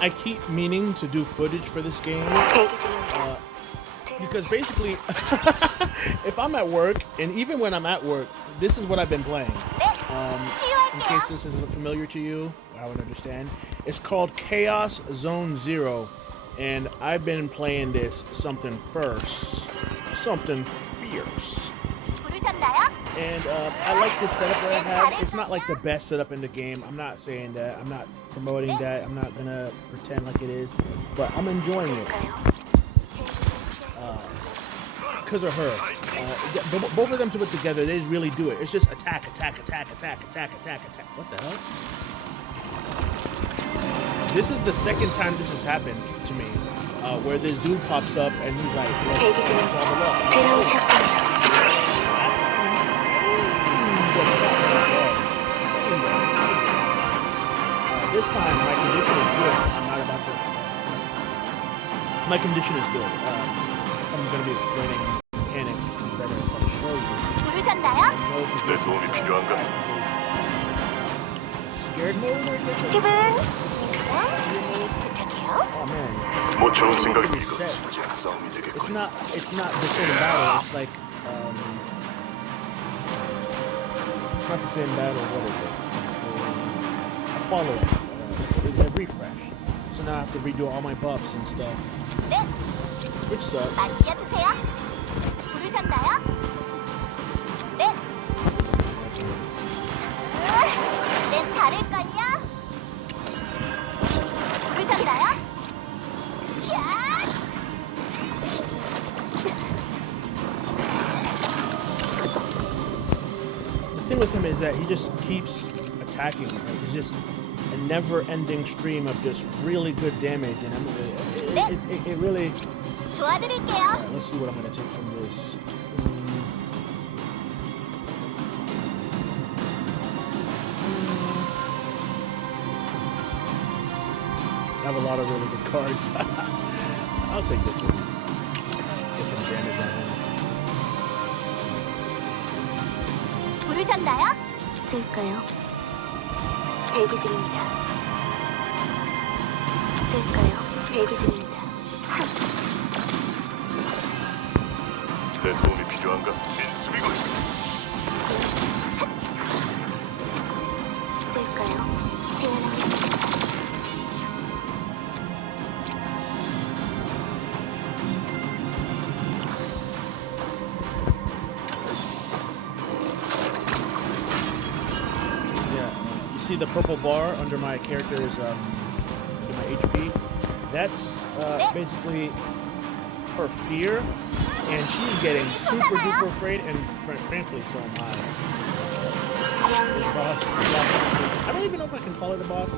I keep meaning to do footage for this game 대기 중입니다. because basically, if I'm at work, and even when I'm at work, this is what I've been playing. In case this isn't familiar to you, I would understand. It's called Chaos Zone Zero, and I've been playing this something fierce. 부르셨나요? And I like the setup that I have. It's not like the best setup in the game. I'm not saying that. I'm not promoting that. I'm not gonna pretend like it is, but I'm enjoying it because of her. Both of them put together, they really do it. It's just attack. What the hell? This is the second time this has happened to me, where this dude pops up and he's like, 대기 중입니다. 들어오셨군요. This time, my condition is good. I'm not about to. My condition is good. If I'm going to be explaining mechanics, it's better if I show you. 부르셨나요? 내 도움이 필요한가? Scared mode? 스티븐. 부탁해요. Oh man. 뭐 좋은 생각입니다. Reset. 이제 싸움이 되겠군. It's not the same battle. It's like it's not the same battle. What is it? It's a follow-up. It's a refresh. So now I have to redo all my buffs and stuff, 네. which sucks. 맡겨주세요. 부르셨나요? 네. 네, 다를걸요? 부르셨나요? 야! The thing with him is that he just keeps attacking. Like, it's just a never-ending stream of just really good damage, and it really. 도와드릴게요. Alright, let's see what I'm gonna take from this. I have a lot of really good cards. I'll take this one. Get some damage on him. 부르셨나요? 쓸까요? 대기 중입니다. 쓸까요? 대기 중입니다. 내 도움이 필요한가? 민수이군. 쓸까요? 지원하겠습니다. See the purple bar under my character's under my HP? That's basically her fear, and she's getting super duper afraid, and frankly, so am I. This boss, I don't even know if I can call it a boss.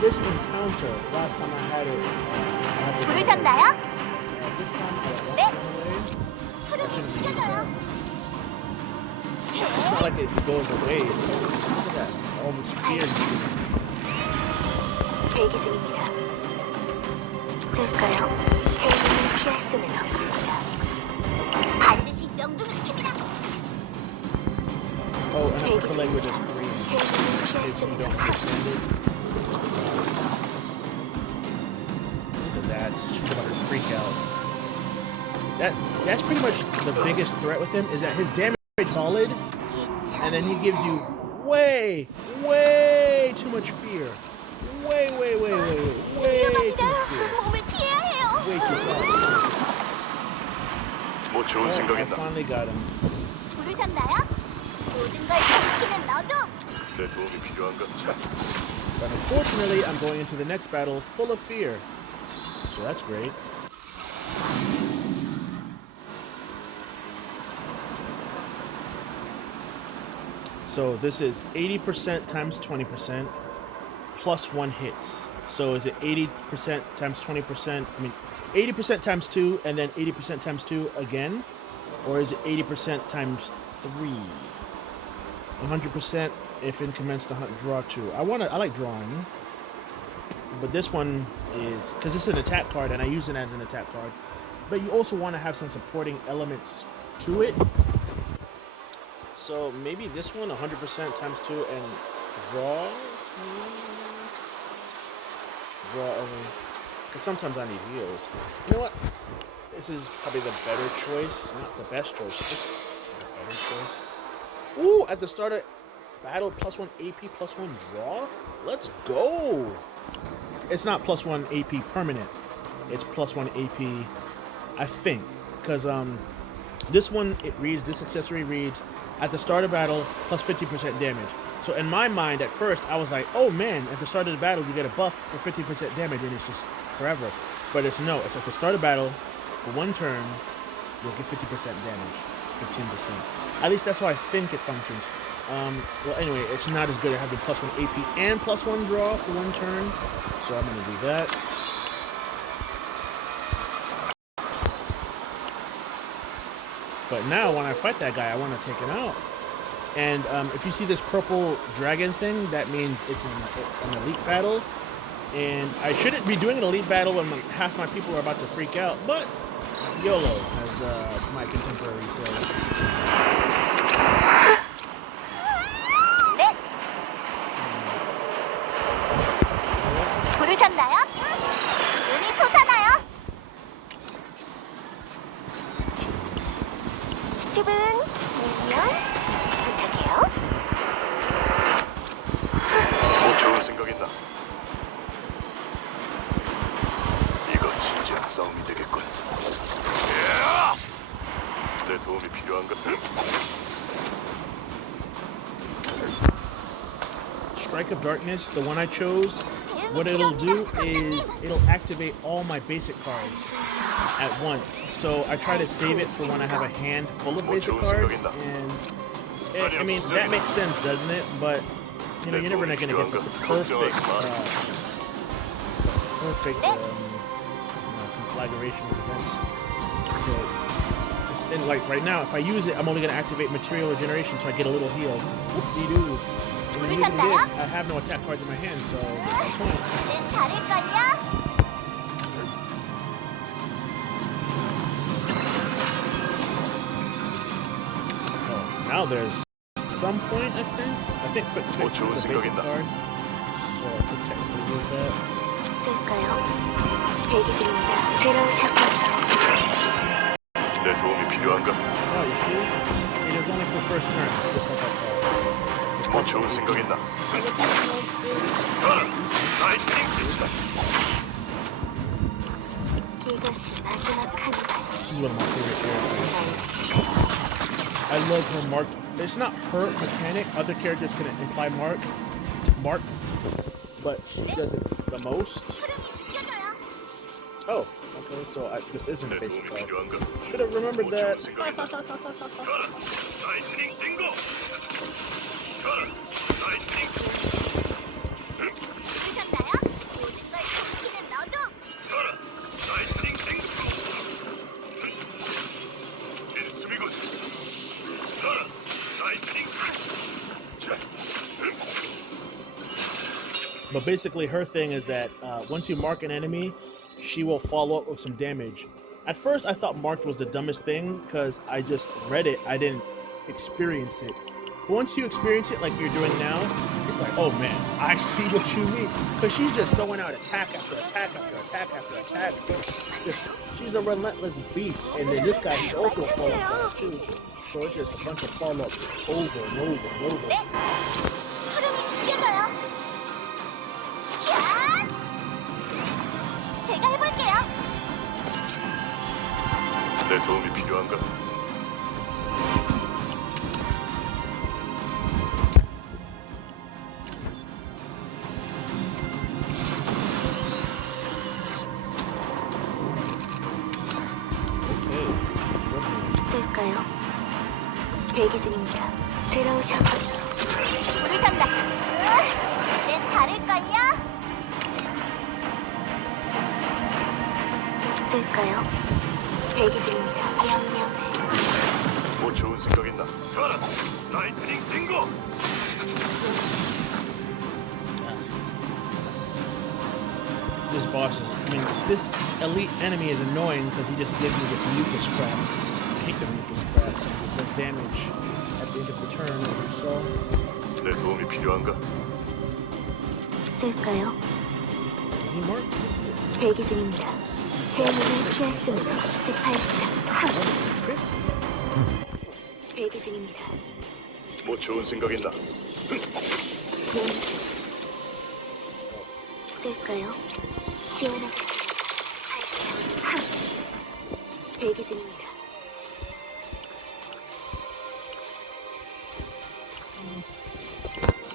This encounter, last time I had it, 부르셨나요? this time I lost 네. it away. I shouldn't be using that. 예. It's not like it goes away. Look at that. All this fear. 대기 중입니다. 쓸까요? 제 눈을 피할 수는 없습니다. 반드시 명중시킵니다. Oh, and I put the language as Korean. 제 눈을 In 피할 case you 수는 don't understand it. Look at that. She's about to freak out. That's pretty much the biggest threat with him, is that his damage is solid, and then he gives you way too much fear. Way too much fear. 몸을 피해야 해요. Way too fast. 뭐 좋은 Oh, I 생각이다. finally got him. 부르셨나요? 모든 걸 삼키는 너도. 내 도움이 필요한가? 자, But unfortunately, I'm going into the next battle full of fear. So that's great. So this is 80% times 20% plus 1 hits. So is it 80% times 20%? I mean, 80% times 2 and then 80% times 2 again? Or is it 80% times 3? 100% if in commence to hunt, draw 2. I like drawing. But this one is, because it's an attack card and I use it as an attack card. But you also want to have some supporting elements to it. So maybe this one 100% times 2 and draw. draw only. Because sometimes I need heals. You know what? This is probably the better choice. Not the best choice, just the better choice. Ooh, at the start of battle, +1 AP, +1 draw? Let's go! It's not +1 AP permanent. It's +1 AP, I think. Because this one, this accessory reads, at the start of battle, plus 50% damage. So in my mind, at first, I was like, oh man, at the start of the battle, you get a buff for 50% damage, and it's just forever. But it's at the start of battle, for one turn, you'll get 50% damage, 15%. At least that's how I think it functions. Well, anyway, it's not as good at having +1 AP and +1 draw for one turn. So I'm going to do that. But now, when I fight that guy, I want to take him out. And if you see this purple dragon thing, that means it's an elite battle. And I shouldn't be doing an elite battle when half my people are about to freak out, but YOLO, as my contemporary says. 부르셨나요? 눈이 솟아나요? 스티븐, 안녕. 부탁해요. 뭐 좋은 생각 있나? 이거 진짜 싸움이 되겠군. 내 도움이 필요한가? Strike of Darkness, the one I chose, what it'll do is it'll activate all my basic cards at once. So I try to save it for when I have a hand full of basic cards, and I mean, that makes sense, doesn't it? But you know, you're never going to get the perfect conflagration of events. So, and like right now, if I use it, I'm only going to activate material regeneration, so I get a little heal. Whoop-de-doo. When I'm using this, I have no attack cards in my hand, so there's no point. Oh, now there's some point, I think. I think Quick Fix is a basic card, so I could technically use that. 쓸까요? 대기 중입니다. 새로운 샷건으로. 내 도움이 필요한가? Oh, you see? It is only for first turn, just like I thought. 뭐 좋은 생각 있나? 가라! 라이트닝 킥이다. 이것이 마지막 한발. She's one of my favorite characters. I love her marked. It's not her mechanic. Other characters can imply mark, but she does it the most. Oh, okay. So this isn't a 내 basic 도움이 card. 필요한가? Should have remembered 뭐 that. 좋은 생각 있나? 가라! 라이트닝 띵고! 가라! 라이트닝 부르셨나요? 모든 걸 지키는 너도. 가라! 라이트닝 띵고! 인수미군! 가라! 라이트닝 자! But basically, her thing is that once you mark an enemy, she will follow up with some damage. At first, I thought marked was the dumbest thing because I just read it. I didn't experience it. But once you experience it like you're doing now, it's like, oh man, I see what you mean. Because she's just throwing out attack after attack after attack after attack. She's a relentless beast. And then this guy, he's also a follow-up guy too. So it's just a bunch of follow-ups just over and over and over. 흐름이 느껴져요. 샷! 제가 해볼게요. 내 도움이 필요한가? 쓸까요? 대기 중입니다. 새로운 샷건으로. 부르셨나요? 내 다를걸요? 쓸까요? 대기 중입니다. 명령을. 뭐 좋은 생각 있나? 가라! 라이트닝 띵고! This boss is, I mean, this elite enemy is annoying because he just gives me this mucus crap. I hate the mucus crap because it does damage at the end of the turn, as you saw. 내 도움이 필요한가? 쓸까요? Is he marked? Yes, he is. 대기 중입니다. 제 무기를 취했으므로 스파이스 함. Fist? 대기 중입니다. 뭐 좋은 생각 있나? 연습. 쓸까요? 지원하겠습니다. 함. 대기 중입니다.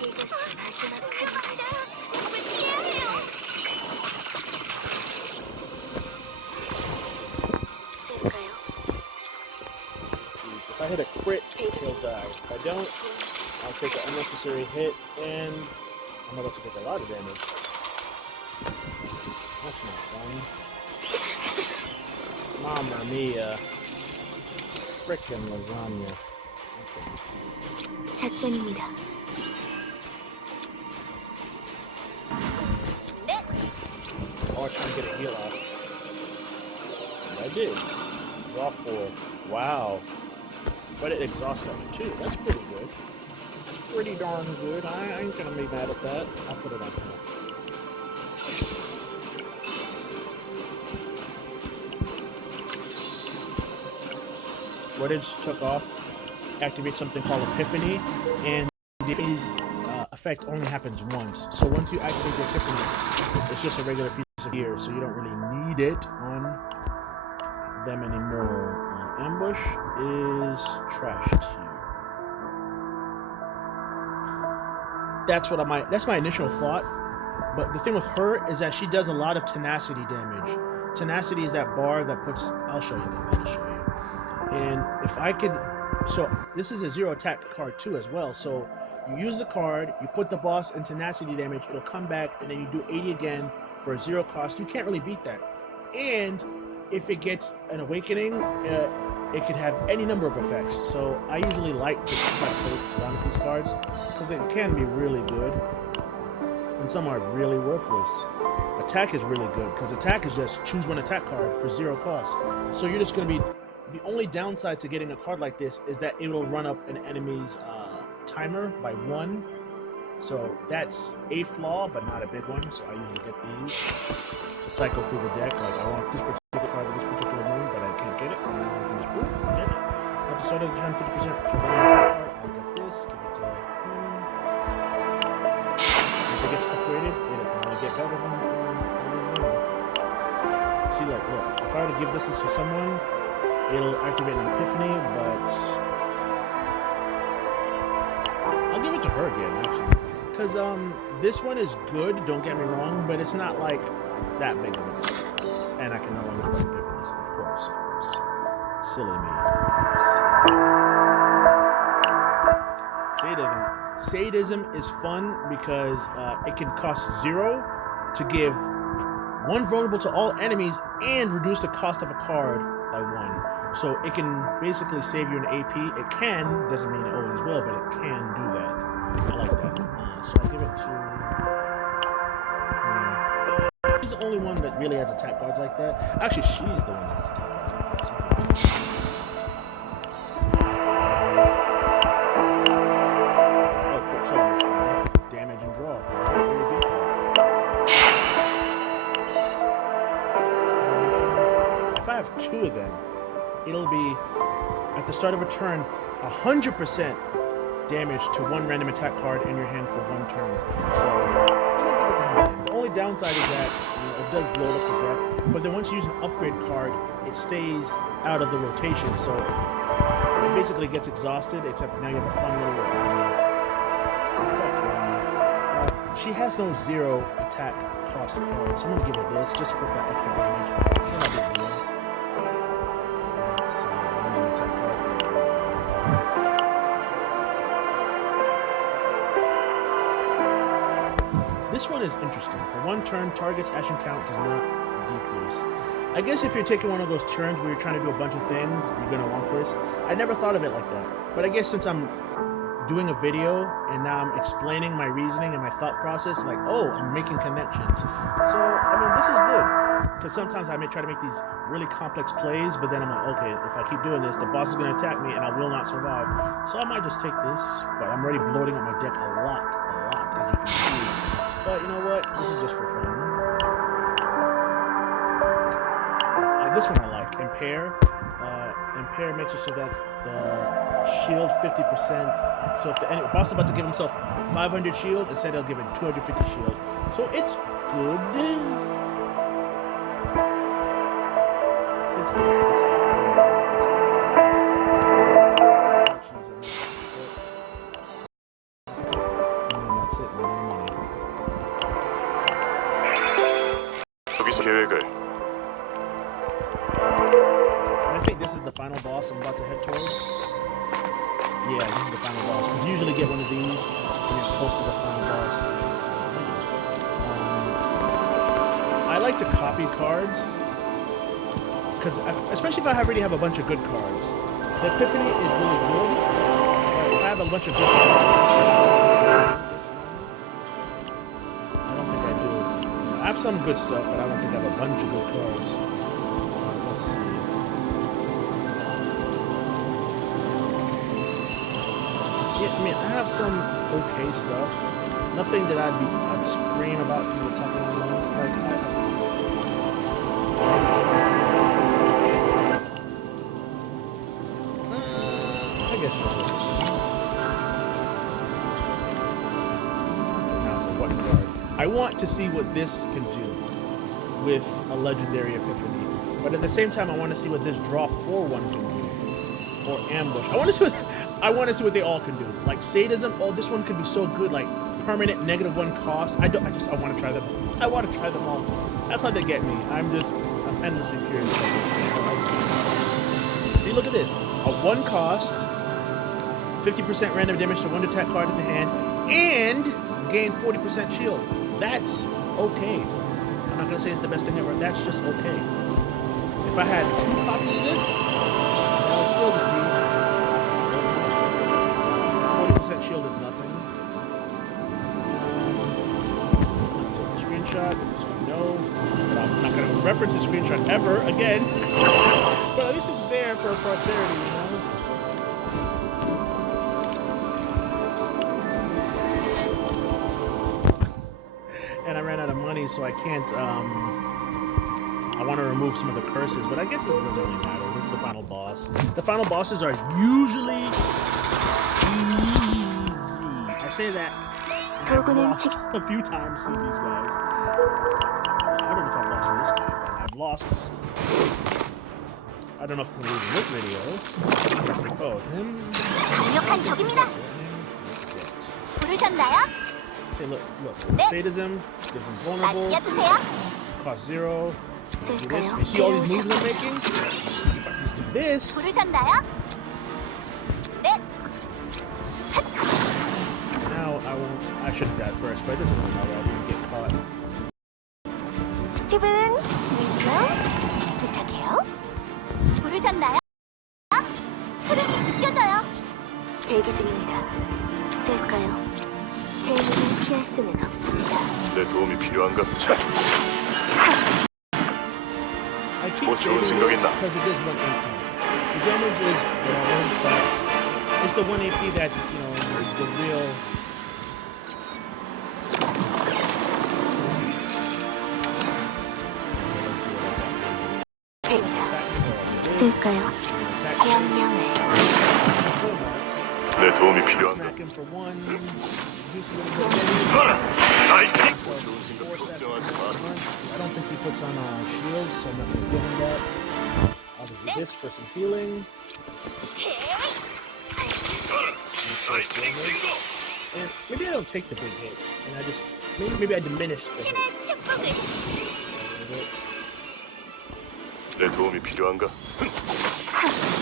이것이 마지막 칸입니다. 몸을 피해야 해요. 쓸까요? Jeez, if I hit a crit, he'll die. If I don't, I'll take an unnecessary hit, and I'm about to take a lot of damage. That's not fun. Mamma mia. Frickin' lasagna. Okay. 작전입니다. Oh, I was trying to get a heal off. I did. Draw 4. Wow. But it exhausts after 2. That's pretty good. That's pretty darn good. I ain't gonna be mad at that. I'll put it on here. What it took off, activate something called Epiphany, and the Epiphany's effect only happens once. So once you activate the Epiphany, it's just a regular piece of gear, so you don't really need it on them anymore. Ambush is trashed here. That's my initial thought. But the thing with her is that she does a lot of tenacity damage. Tenacity is that bar that puts. I'll show you that. I'll just show you. And if I could, so this is a 0 attack card too as well. So you use the card, you put the boss in tenacity damage, it'll come back, and then you do 80 again for a 0 cost. You can't really beat that. And if it gets an awakening, it could have any number of effects. So I usually like to try to play around with these cards because they can be really good, and some are really worthless. Attack is really good because attack is just choose one attack card for 0 cost. So you're just going to be. The only downside to getting a card like this is that it will run up an enemy's timer by 1. So that's a flaw, but not a big one. So I usually get these to cycle through the deck. Like I want this particular card at this particular moment, but I can't get it. And now I can just boom, get it. At the start of the turn, 50% to one card. I'll get this, give it to him. If it gets upgraded, it'll only get better than it is now. See, like, look, if I were to give this to someone, it'll activate an Epiphany, but I'll give it to her again, actually. Because this one is good, don't get me wrong, but it's not like that big of a deal. And I can no longer spell Epiphanies, of course. Silly me. Sadism is fun because it can cost 0 to give 1 vulnerable to all enemies and reduce the cost of a card by 1. So it can basically save you an AP. It can, doesn't mean it always will, but it can do that. I like that. So I'll give it to... She's the only one that really has attack cards like that. Actually, she's the one that has attack cards like that. Oh, quick show this one. Damage and draw. Totally beat that. If I have 2 of them, it'll be at the start of a turn 100% damage to 1 random attack card in your hand for 1 turn. So the only downside is that it does blow up the deck, but then once you use an upgrade card, it stays out of the rotation, so it basically gets exhausted, except now you have a fun little effect going on. She has no 0 attack cost card, so I'm going to give her this just for that extra damage. It's not a big deal. So I'm using an attack card. This one is interesting. For 1 turn, target's action count does not decrease. I guess if you're taking one of those turns where you're trying to do a bunch of things, you're going to want this. I never thought of it like that. But I guess since I'm doing a video and now I'm explaining my reasoning and my thought process, like, oh, I'm making connections. So, I mean, this is good. Because sometimes I may try to make these really complex plays, but then I'm like, okay, if I keep doing this, the boss is going to attack me and I will not survive. So I might just take this, but I'm already bloating up my deck a lot, as you can see. But you know what? This is just for fun. this one I like. Impair. Impair makes it so that the shield 50%. So if the boss is about to give himself 500 shield, instead he'll give him 250 shield. So it's good. It's good. It's good. 여기서 계획을. I think this is the final boss I'm about to head towards. Yeah, this is the final boss. Because you usually get one of these when you're close to the final boss. I like to copy cards. Because especially if I already have a bunch of good cards. The Epiphany is really good. But if I have a bunch of good cards, I don't think I do. I have some good stuff, but I don't think I have a bunch of good cards. Let's see. Yeah, I mean, I have some okay stuff. Nothing that I'd scream about from the top of my lungs. Like, I guess so. Now for what card? I want to see what this can do with a legendary Epiphany, but at the same time, I want to see what this draw 4/1 can do, or ambush. I want to see what they all can do. Like sadism. Oh, this one could be so good. Like permanent -1 cost. I want to try them. I want to try them all. That's how they get me. I'm endlessly curious. See, look at this. A 1 cost, 50% random damage to 1 attack card in the hand, and gain 40% shield. That's okay. I'm not gonna say it's the best thing ever. That's just okay. If I had 2 copies of this, that would still just be 40% shield is nothing. Take a screenshot, so I know. But I'm not gonna reference the screenshot ever again. But at least it's there for posterity, you know. And I ran out of money, so I can't, I want to remove some of the curses, but I guess it doesn't really matter. This is the final boss. The final bosses are usually easy. I say that, and I've lost a few times to these guys. I don't know if I've lost in this game, but I've lost. I don't know if I'm going to lose in this video. Oh, him. 강력한 적입니다. 부르셨나요? Say, look, sadism, gives him vulnerable, 맡겨주세요. cost 0. Do this. You see all these moves I'm making? If I just do this, 부르셨나요? 네. now I should have that first, but it doesn't really matter. I didn't get caught. 스티븐, 윌리엄, 부탁해요. 부르셨나요? 흐름이 느껴져요. 대기 중입니다. 쓸까요? 제 눈을 피할 수는 없습니다. 내 도움이 필요한가? 자, I keep 뭐 좋은 saving 생각 this 있나? because it gives 1 AP. The damage is whatever, but it's the 1 AP that's, you know, the real. Okay, let's see what I got here. 됩니다. Attack, so I'll do this. 쓸까요? Attack, 명령을. full marks. 내 도움이 필요한가? Smack him for 1. Reduce a little bit of damage. 가라! 나이팅! So, 뭐 좋은 생각 4 stats 걱정하지 마. I don't think he puts on shields, so I'm not going to give him that. I'll just do this for some healing. 가라! First 나이팅 damage. 빙고! And maybe I don't take the big hit, and I just maybe I diminish the hit 신의 축복을. a little bit. 내 도움이 필요한가?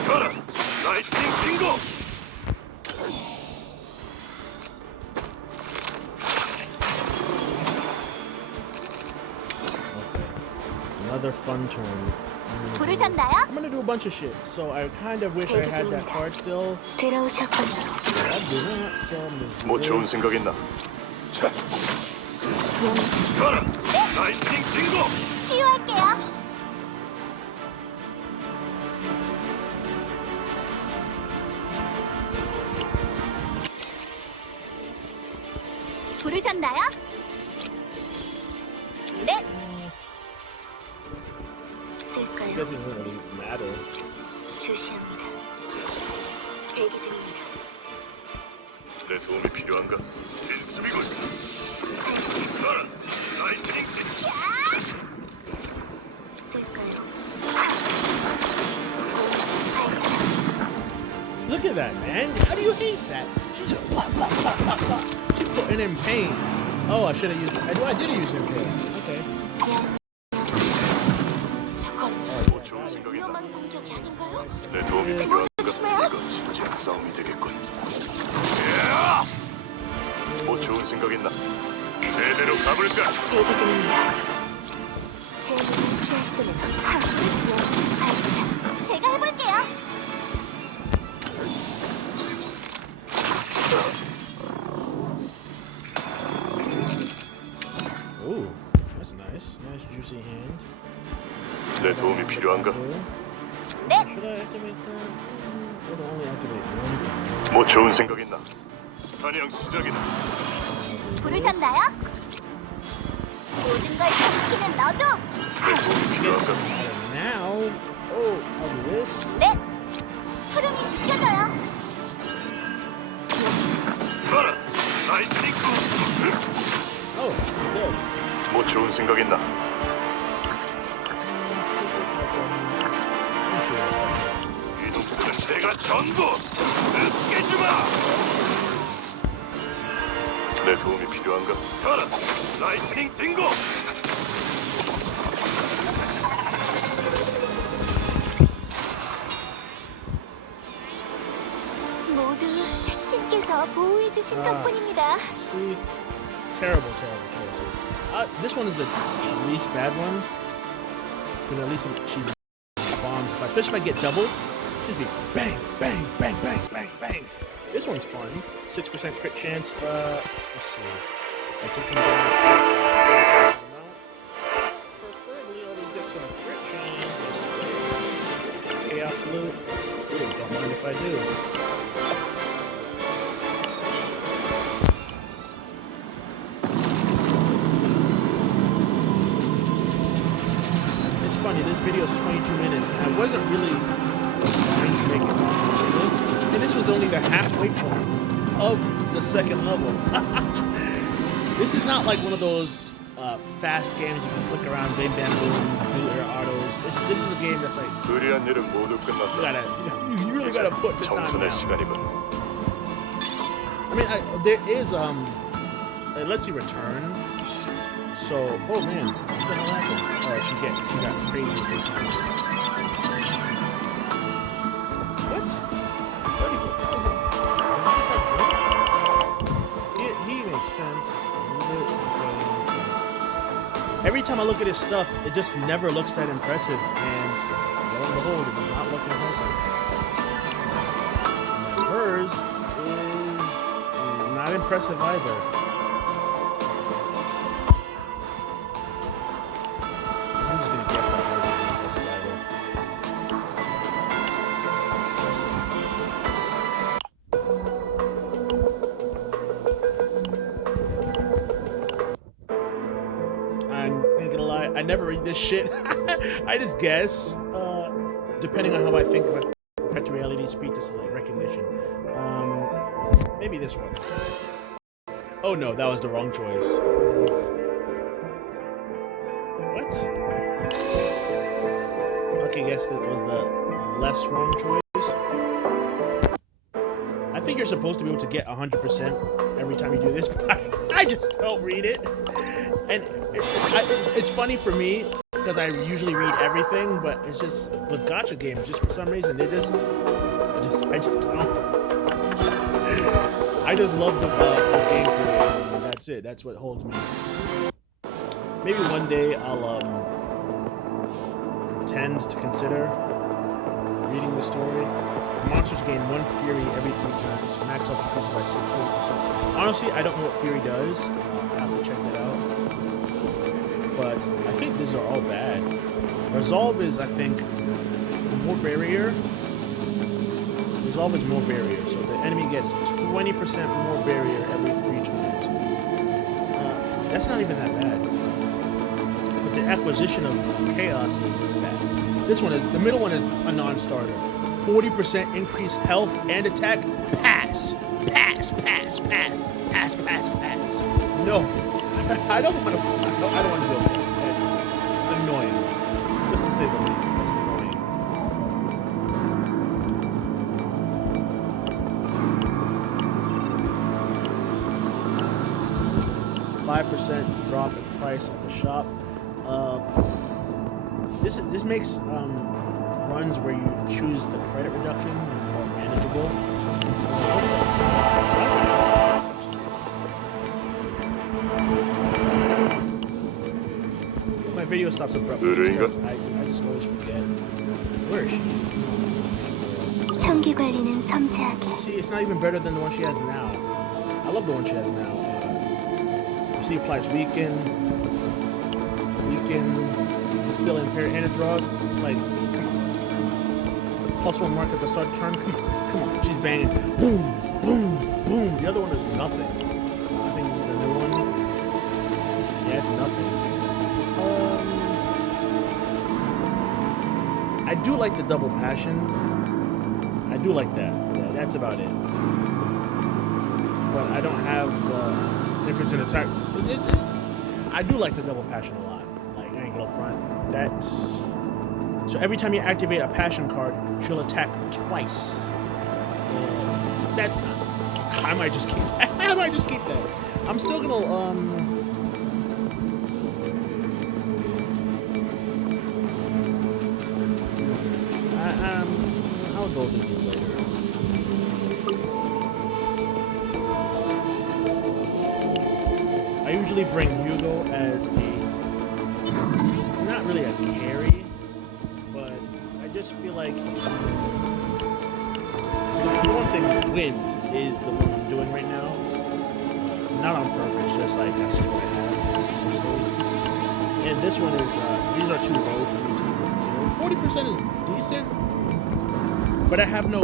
가라! 나이팅 빙고! Okay, another fun turn. 부르셨나요? I'm gonna do a bunch of shit, so I kind of wish I had that card still. 들어오셨군요. I'll do that. So I'm just 뭐 좋은 생각 있나? 자, 가라! 나이팅 빙고! 치유할게요. 부르셨나요? 네. 쓸까요? guess it doesn't really matter. 주시합니다. 대기 중입니다. 내 도움이 필요한가? 일숨이군. 가라, 라이트닝 쓸까요? Look at that, man. How do you hate that? She's just pop, pop, pop, pop, pop. She's putting in pain. Oh, I should have used. I did use in pain. Okay. 저건 뭐 좋은 생각 있나? 위험한 공격이 아닌가요? 내 도움이 필요한가? 이거 진짜 싸움이 되겠군. 야! 뭐 좋은 생각 있나? 제대로 가볼까? 대기 중입니다. 제 눈을 피할 수는 없습니다. 제가 해볼게요. Ooh, that's nice. Nice juicy hand. 내 도움이 필요한가? 네. Should I activate that? It'll only activate one time. 뭐 좋은 생각 있나? 사냥 시작이다. 부르셨나요? 모든 걸 삼키는 너도. 내 도움이 필요한가? Now, oh, I'll do this. 네. 흐름이 느껴져요. 가라, 라이트닝 Oh, he's dead. 뭐 좋은 생각 있나? 이 놈들은 내가 전부 느끼지마. 내 도움이 필요한가? 가라, 라이트닝 딩고. 모두 신께서 보호해 주신 덕분입니다. See, terrible choices. This one is the least bad one, because at least she bombs. Especially if I get double, she'd be bang, bang, bang, bang, bang, bang. This one's fun. 6% crit chance. Let's see. I take some damage. Preferably, I'll just get some crit chance. Let's see. Chaos loot. Ooh, don't mind if I do. Funny, this video is 22 minutes, and I wasn't really trying to make it long, and this was only the halfway point of the second level. This is not like one of those fast games you can click around, bam, bam, boom, do air autos. This is a game that's like 의리한 일은 모두 끝났다. you really gotta put the time 청소낼 down. 시간이군. I mean, there is it lets you return. So, oh man, what the hell happened? Oh, she got crazy 3 times. What? 34,000. He makes sense. Okay. Every time I look at his stuff, it just never looks that impressive, and lo and behold, it does not look impressive. And hers is not impressive either. I'm just gonna guess that hers isn't impressive either. I'm not gonna lie, I never read this shit. I just guess, depending on how I think about perpetuality, speed to select recognition. Maybe this one. Oh no, that was the wrong choice. What? Okay, guess that was the less wrong choice. I think you're supposed to be able to get 100% every time you do this, but I just don't read it. And it's funny for me because I usually read everything, but it's just with gacha games, just for some reason, I just don't. I just love the gameplay, and that's it. That's what holds me. Maybe one day I'll pretend to consider reading the story. Monsters gain 1 fury every 3 turns. Max health decreases by 40%. Honestly, I don't know what fury does. I have to check that out. But I think these are all bad. Resolve is, I think, more barrier. Resolve is more barrier, so the enemy gets 20% more barrier every 3 turns. That's not even that bad. but the acquisition of chaos is bad. This one is, the middle one is a non-starter. 40% increased health and attack. Pass. Pass, pass, pass, pass, pass, pass. No. I don't want to do it. That's annoying. Just to say the least. That's annoying. 5% drop in price at the shop. This makes runs where you choose the credit reduction more manageable. My video stops abruptly because I just always forget. Where is she? 총기 관리는 섬세하게. See, it's not even better than the one she has now. I love the one she has now. You see, applies weaken, distill, impair, and it draws. Like, come on. +1 mark at the start of turn. Come on. She's banging. Boom, boom, boom. The other one is nothing. I think this is the new one. Yeah, it's nothing. I do like the double passion. I do like that. Yeah, that's about it. But I don't have the difference in attack. I do like the double passion a lot. Like angle front. That's so every time you activate a passion card, she'll attack twice. That's not. I might just keep that. I might just keep that. I'm still gonna I'll go do these later. I usually bring Hugo as not really a carry, but I just feel like because the one thing, Wind is the one I'm doing right now. Not on purpose, just like that's just what I have. Mostly. And this one is these are too low for me to even consider. 40% is decent, but I have no